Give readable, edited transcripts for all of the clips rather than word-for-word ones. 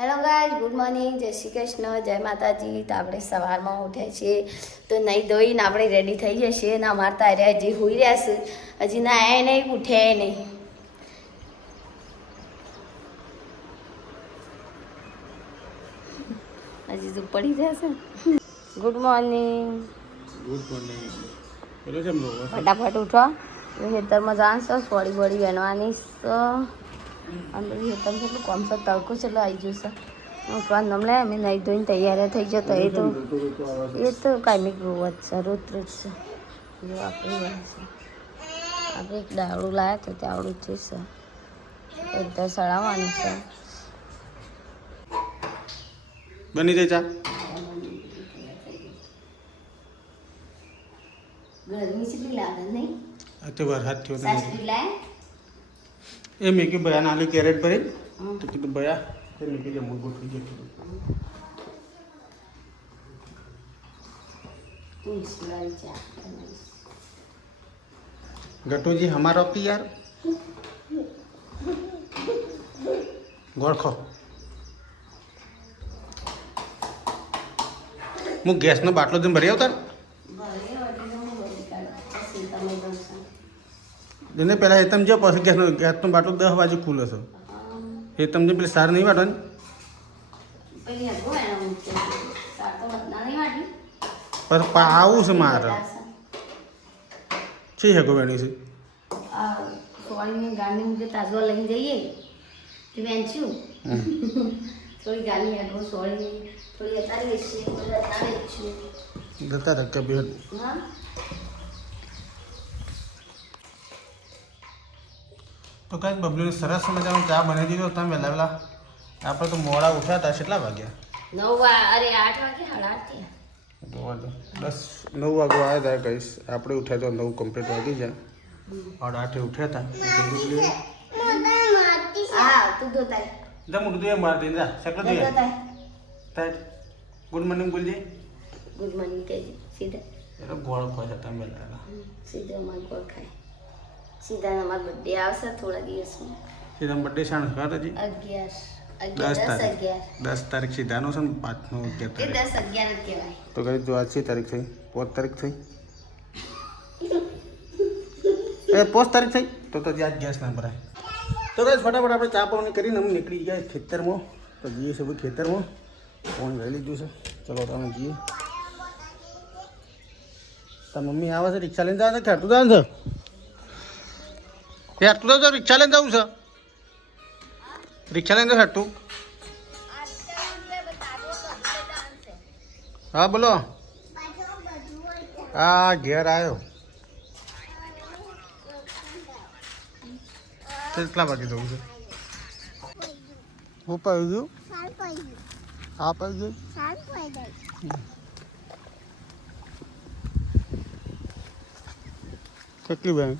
Hello guys, good morning, જય શ્રી કૃષ્ણ, જય માતાજી. તો આપણે સવારમાં ઉઠ્યા છીએ તો નહીં ધોઈને આપણે રેડી થઈ જશે અને અમારા તાર્યા હજી હોઈ રહ્યા છે, હજી નાયા નહીં, ઉઠ્યા નહીં. હજી તો પડી જશે. Good morning. Good morning. ફટાફટ ઉઠો. ખેતરમાં જવાનું છે, સોળી બોળી બનવાની છે. અંદર ખેતરમાં કેટલું કોમ છે, તડકો કેટલો આવી જશે. ઉઠવાનું નમલે અમે નહીં ધોઈને તૈયાર થઈ જતો એ તો કાયમિક રોજ છે, રોજ છે. જો આપણે એક દાવડું લાવ્યા તો દાવડું જ છે, બધા સળાવવાનું છે. બની જાય ચા. ગરમી કેટલી લાગે નહીં? તો વરસાદ થયો સાસ પીલાય એ મેં કીધું ભયા નાલી કેરેટ ભરી તો કીધું ભયા એ મેં કીધું મૂળ ગોઠવી ગયું. તુલસીવાળી ચા. गट्टू जी हमारा पी यार गोड़ खो હું ગેસનો બાટલો જેમ ભરી આવતા ને પહેલાં હેતમ જો પછી ગેસનો બાટલો 10 વાગે ખુલે છે. હેતમ જે પેલી સાર નહીં વાટવાની પર આવું છે મારે છે હેગો વેણી છે સોળીની ગાની મુજબ તાજો લઈને જઈએ તો વેચું થોડી ગાની હેગો સોળી થોડી અતારી વેચીએ, થોડી અતારી વેચીએ જતા રખ્યા બે. હા, તો કાંઈ બબલુને સરસ મજાનો ચા બનાવી દીધો. તમે વહેલા વહેલા આપણે તો મોડા ઉઠ્યા હતા. કેટલા વાગ્યા? 9 અરે 8 વાગે 8:30. 9 વાગવા આવ્યા હતા કહીશ. આપણે ઉઠ્યા તો 9 કમ્પ્લીટ વાગી જાય. 8:30 ઉઠ્યા હતા. હા, તું દોતા જમ ઉઠ દે માર દે જા શકલ દે તાય. ગુડ મોર્નિંગ બોલજે. ગુડ મોર્નિંગ કહેજે સીધા. એટલે ગોળ ખોય તમે વહેલા સીધો અમારે ગોળ ખાય. સીધા અમારો બર્થડે આવશે થોડા દિવસમાં. સીધા બર્થડે શાણ કર હજી 10 તારીખ સીધાનો છે ને 5નો 11 તારીખ. 10-11 જ કહેવાય. તો કઈ જો આજ 6 તારીખ થઈ, 5 તારીખ થઈ, 5 તારીખ થઈ તો આજ ગેસ ના ભરાય. તો કઈ ફટાફટ આપણે ચા પાણી કરીને અમે નીકળી ગયા ખેતરમાં. તો જઈએ છે ભાઈ ખેતરમાં. ફોન લઈ લીધું છે. ચલો તમે જઈએ. તાર મમ્મી આવે છે રિક્ષા લઈને જવા છે કે આટલું જવાનું છે? આટલું તો રિક્ષા લઈને જવું છે. રિક્ષા લઈને જશે આટલું? હા બોલો. હા ઘેર આવ્યો. કેટલા વાગે જવું છે? હું પાઈ ગયું. હા પાઈ ગયું. કેટલી બેન?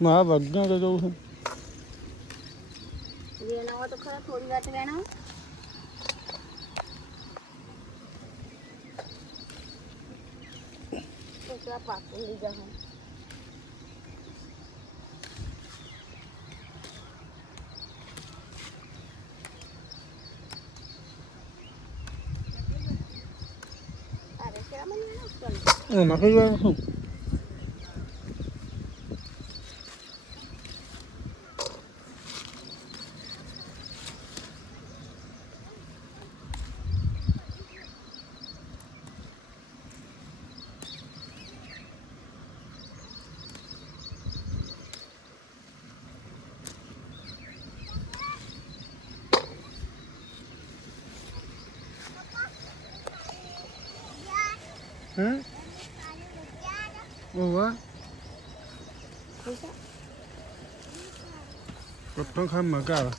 મારા વગના તો જવું છે. વેણાવો તો ખરા, થોડી વાર વેણાવો. પાકું લઈ જાવ. નાખી જવાનું શું? ઓવા પટ્ટો ખા મગા આવે.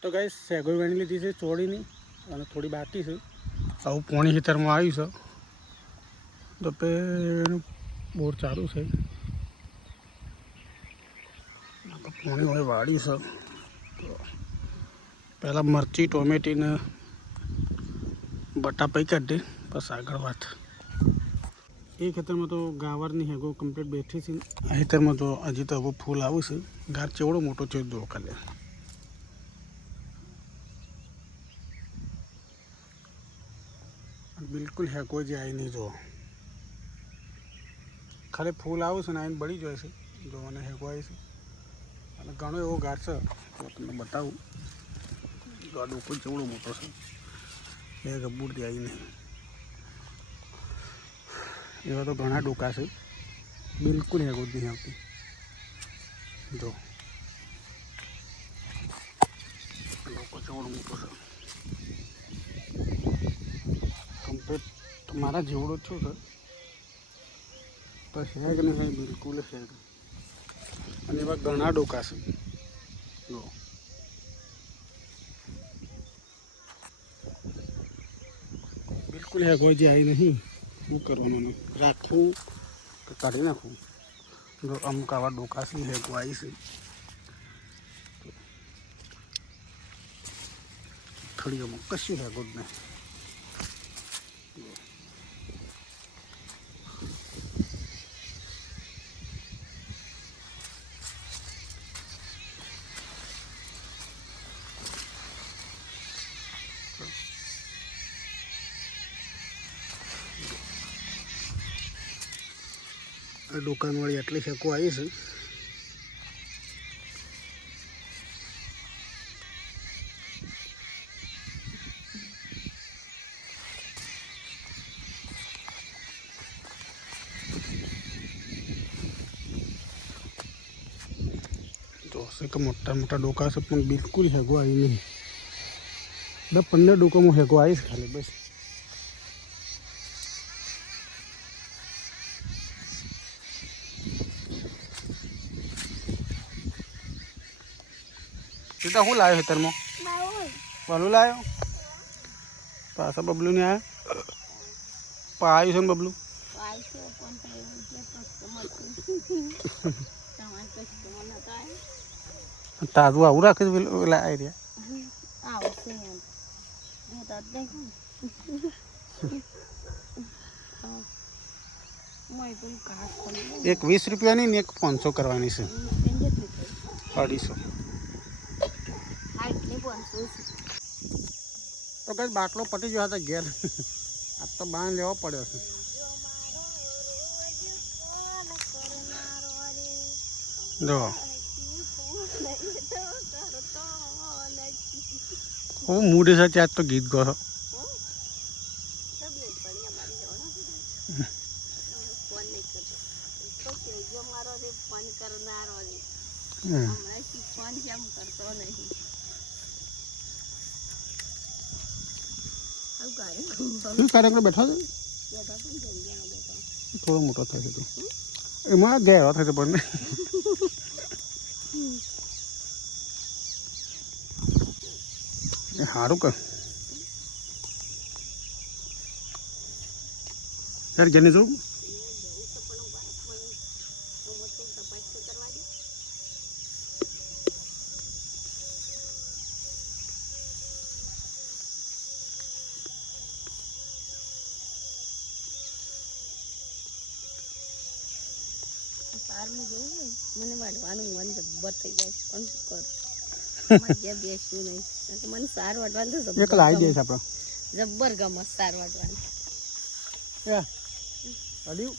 તો ગાઈસ સેગોર ગણી લીધી છે ચોળીની અને થોડી બાકી છે. આવું પોણી ખેતરમાં આવ્યું છે તો પેલું બોર ચાલુ છે. પોણી હોય વાડી છે. પહેલાં મરચી ટોમેટીને બટા પૈ કાઢી બસ આગળ વાત. એ ખેતરમાં તો ગાવરની હેગો કમ્પ્લીટ બેઠી છે. આ ખેતરમાં તો હજી તો હવે ફૂલ આવું છે. ગાર ચેવડો મોટો છે જો ખાલી બિલકુલ હેકો જે આવી નહીં જો ખાલી ફૂલ આવું છે ને આવીને બળી જાય છે જો અને હેકો આવી છે અને ઘણો એવો ગાર છે તો તમને બતાવું ગાડો કોઈ ચેવડો મોટો છે એ ગબ્બુરથી આવી નહીં એવા તો ઘણા ડોકા છે બિલકુલ હેકો જ નહીં આવતી જો ડોકો ચેવડો મોટો છે કમ્પ્લીટ મારા જેવડો જ છું સર તો છે કે નહીં બિલકુલ છે અને એવા ઘણા ડોકા છે જો બિલકુલ હે કોઈ જે આવી નહીં શું કરવાનું રાખવું કે કાઢી નાખવું જો અમુક આવા ડોકા છે હેકો આવી છે થોડી અમુક કશું હેકો જ નહીં દુકાનવાળી એટલી ફેંકો આવી છે તો હશે કે મોટા મોટા ડોકા છે પણ બિલકુલ હેગો આવી નહીં 10-15 ડોકામાં હેગો આવી છે ખાલી બસ સીધા શું લાવ્યો ખેતરમાં બાલું લાવ્યો પાછા બબલું ને આવ્યા આવ્યું છે ને બબલું તાજું આવું રાખે છે પેલા આવી રહ્યા એક 20 રૂપિયાની ને એક 500 કરવાની છે 250 તો કઈ બાટલો પટી ગયો હતા ઘેર આજ તો બાંધ લેવો પડ્યો છે જો હું મૂડી સાથે આજ તો ગીત ગયો કાર્યક્રમ બેઠા છે થોડો મોટો થાય છે તો એમાં ગેરો થાય છે પણ સારું કર યાર જેને જોઉં મને વાટવાનું મન જબ્બર થઈ જાય પણ શું કરું જ્યાં બેસવું નહીં મને સાર વાટવાનું તો એકલા આવી જાય છે આપણે જબ્બર ગમત સાર વાટવાનું અડ્યું